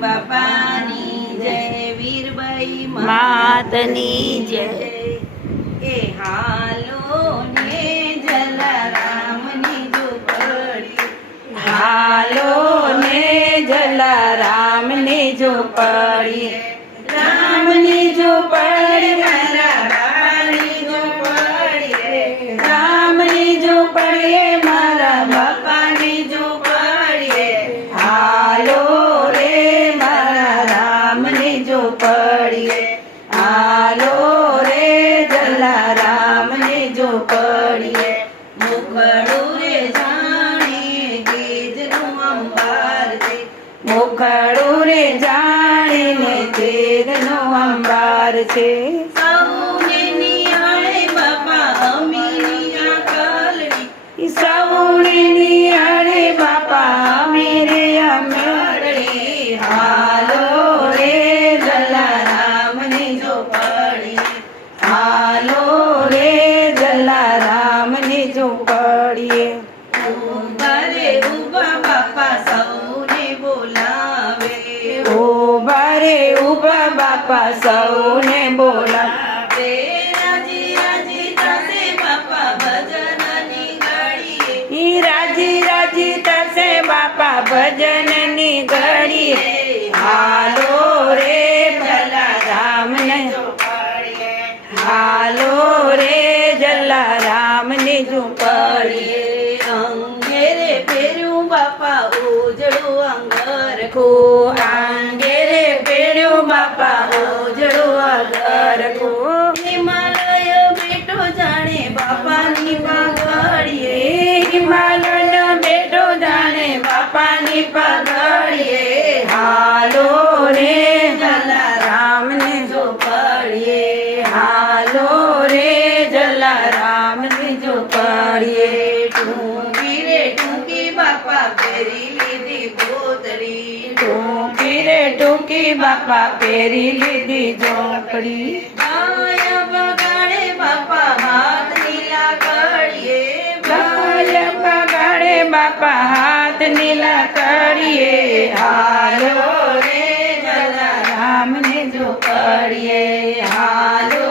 બાપાની જય, વીરબાઈ માતની જય। એ હાલો ને જલારામની ઝૂંપડી, હાલો ને જલારામની ઝૂંપડી, રામની ઝૂંપડી મારા બાપાની ઝૂંપડી, રામની ઝૂંપડી મારા બાપાની ઝૂંપડી, હાલો રે મારા રામની ઝૂંપડી, હાલો રે જલારામની ઝૂંપડી। મુખડું રે જાણે ગીધનું અંબાર છે, મુખડું રે જાણીને તેરનો અંબાર છે, સૌને નિહાળે બાપા અમીની આંકલડી, સૌને નિહાળે બાપા અમીરે અમીરડી, હાલો રે જલારામની ઝૂંપડી, હાલો રે જલારામની ઝૂંપડી। ઉભારે ઉભા બાપા સૌને બોલાવે, ઉભા રે ઉભા બાપા સૌને બોલાવે, રાજી રાજી થશે બાપા ભજનની ઘડીએ, ઈ રાજી રાજી થશે બાપા ભજનની ઘડીએ, હાલો રે જલારામને હાલો રે જલારામની ઝૂંપડી। અંગેરે ફેર્યું બાપા ઉજળું અંગર, આંગેરે પેડ્યું બાપા ઉજળું અગરખું, હિમાલય બેટો જાણે બાપાની પાઘડીએ, હિમાલયનો બેટો જાણે બાપાની પગડીએ, હાલો રે જલારામને ઝૂંપડીએ, હાલો રે જલારામની ઝૂંપડીએ। ટૂંકી રે ટૂંકી બાપા પહેરી લીધી પોતડી, ટૂંકી રે ટૂંકી બાપા પહેરી લીધી ઝોપડી, ગાય બગાડે બાપા હાથની લાકડીએ, ગાય બગાડે બાપા હાથની લાકડીએ, હાલો રે જલારામની ઝૂંપડીએ, હાલો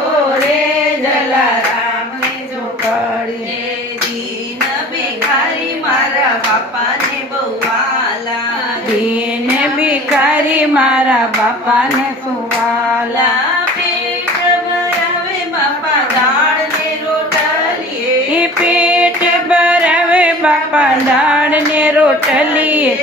રે જલારામની ઝૂંપડીએ। દીન ભિખારી મારા બાપાને બહુ વાલા, દીન ભિખારી મારા બાપાને સુવાલા, પેટ ભરાવે બાપા દાળ ને રોટલીએ, એ પેટ ભરાવે બાપા દાળ ને રોટલીએ,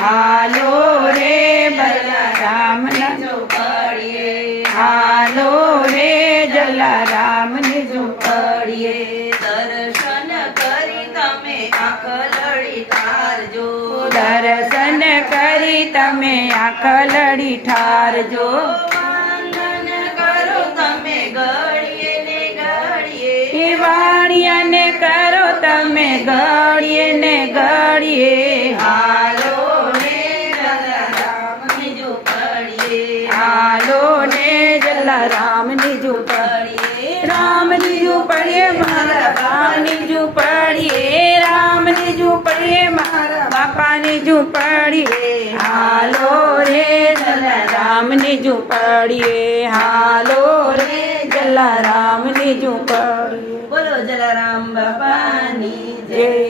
હાલો રે જલારામના ઝૂંપડીએ, હાલો રે જલારામની ઝૂંપડીએ। દર્શન કરી તમે આંખ લડી ઠારજો, દર્શન કરી તમે આંખ લડી ઠારજો, વંદન કરો તમે ઘડીએ ને ઘડીએ, એ વાણિયાને કરો તમે ઘડીએ ને ઘડીએ, હાલો ને જલારામની ઝૂંપડીએ, હાલો ને જલારામની ઝૂંપડીએ, રામની ઝૂંપડીએ મારા બાપાની ઝૂંપડીએ, રામની ઝૂંપડીએ મારા બાપાની ઝૂંપડીએ, હાલો રે જલારામની ઝૂંપડીએ, હાલો રે જલારામની ઝૂંપડીએ। બોલો જલારામ બાપાની જય। જય